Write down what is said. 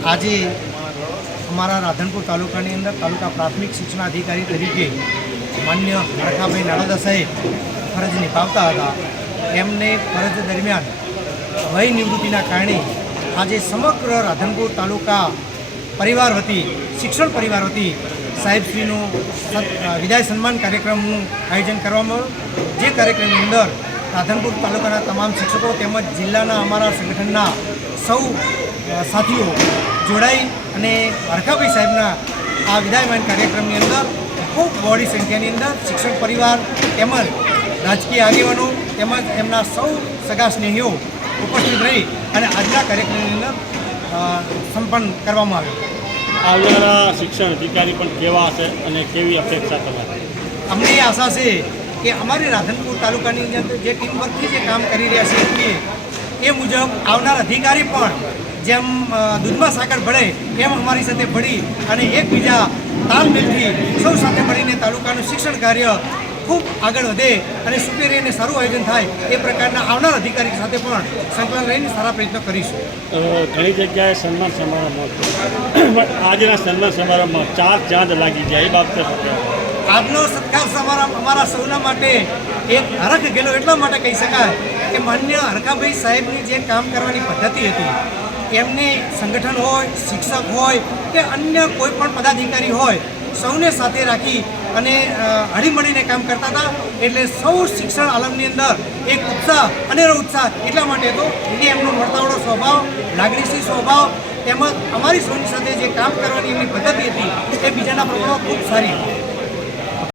આજે અમારા રાધનપુર તાલુકાની અંદર તાલુકા પ્રાથમિક શિક્ષણ અધિકારી તરીકે માન્ય હરખાભાઈ નાણાદા સાહેબ ફરજ નિભાવતા હતા એમને ફરજ દરમિયાન વય નિવૃત્તિના કારણે આજે સમગ્ર રાધનપુર તાલુકા પરિવાર વતી, શિક્ષણ પરિવાર વતી સાહેબશ્રીનું વિદાય સન્માન કાર્યક્રમનું આયોજન કરવામાં આવ્યું. જે કાર્યક્રમની અંદર રાધનપુર તાલુકાના તમામ શિક્ષકો તેમજ જિલ્લાના અમારા સંગઠનના સૌ સાથીઓ જોડાઈ અને હરખાભાઈ સાહેબના આ વિદાયમાન કાર્યક્રમની અંદર ખૂબ બહોળી સંખ્યાની અંદર શિક્ષક પરિવાર તેમજ રાજકીય આગેવાનો તેમજ એમના સૌ સગા સ્નેહીઓ ઉપસ્થિત રહી અને આજના કાર્યક્રમની અંદર સંપન્ન કરવામાં આવ્યો. આવનારા શિક્ષણ અધિકારી પણ કેવા હશે અને કેવી અપેક્ષા તમારી? અમને એ આશા છે કે અમારી રાધનપુર તાલુકાની અંદર જે ટીમ વર્કથી જે કામ કરી રહ્યા છે છીએ એ મુજબ આવનાર અધિકારી પણ જેમ દૂધમાં સાકર ભળે એમ અમારી સાથે ભળી અને એકબીજા તાલમેલથી સૌ સાથે મળીને તાલુકાનું શિક્ષણ કાર્ય ખૂબ આગળ વધે અને સુપેરી અને સારું આયોજન થાય એ પ્રકારના આવનાર અધિકારી સાથે પણ સંકલન રહીને સારા પ્રયત્નો કરીશું. ઘણી જગ્યાએ સન્માન સમારંભ પણ આજના સન્માન સમારંભમાં ચાર ચાંદ લાગી જાય એ બાબતે આજનો સત્કાર સમારંભ અમારા સૌના માટે એક હરખ ગયેલો એટલા માટે કહી શકાય કે માન્ય હરખાભાઈ સાહેબની જે કામ કરવાની પદ્ધતિ હતી. એમની સંગઠન હોય, શિક્ષક હોય કે અન્ય કોઈ પણ પદાધિકારી હોય, સૌને સાથે રાખી અને હળીમળીને કામ કરતા હતા. એટલે સૌ શિક્ષણ આલમની અંદર એક ઉત્સાહ, અનેરો ઉત્સાહ એટલા માટે હતો કે એમનો વર્તાવડો સ્વભાવ, લાગણીશીલ સ્વભાવ તેમજ અમારી સૌની સાથે જે કામ કરવાની એમની પદ્ધતિ હતી એ બીજાના પ્રમાણમાં ખૂબ સારી હતી.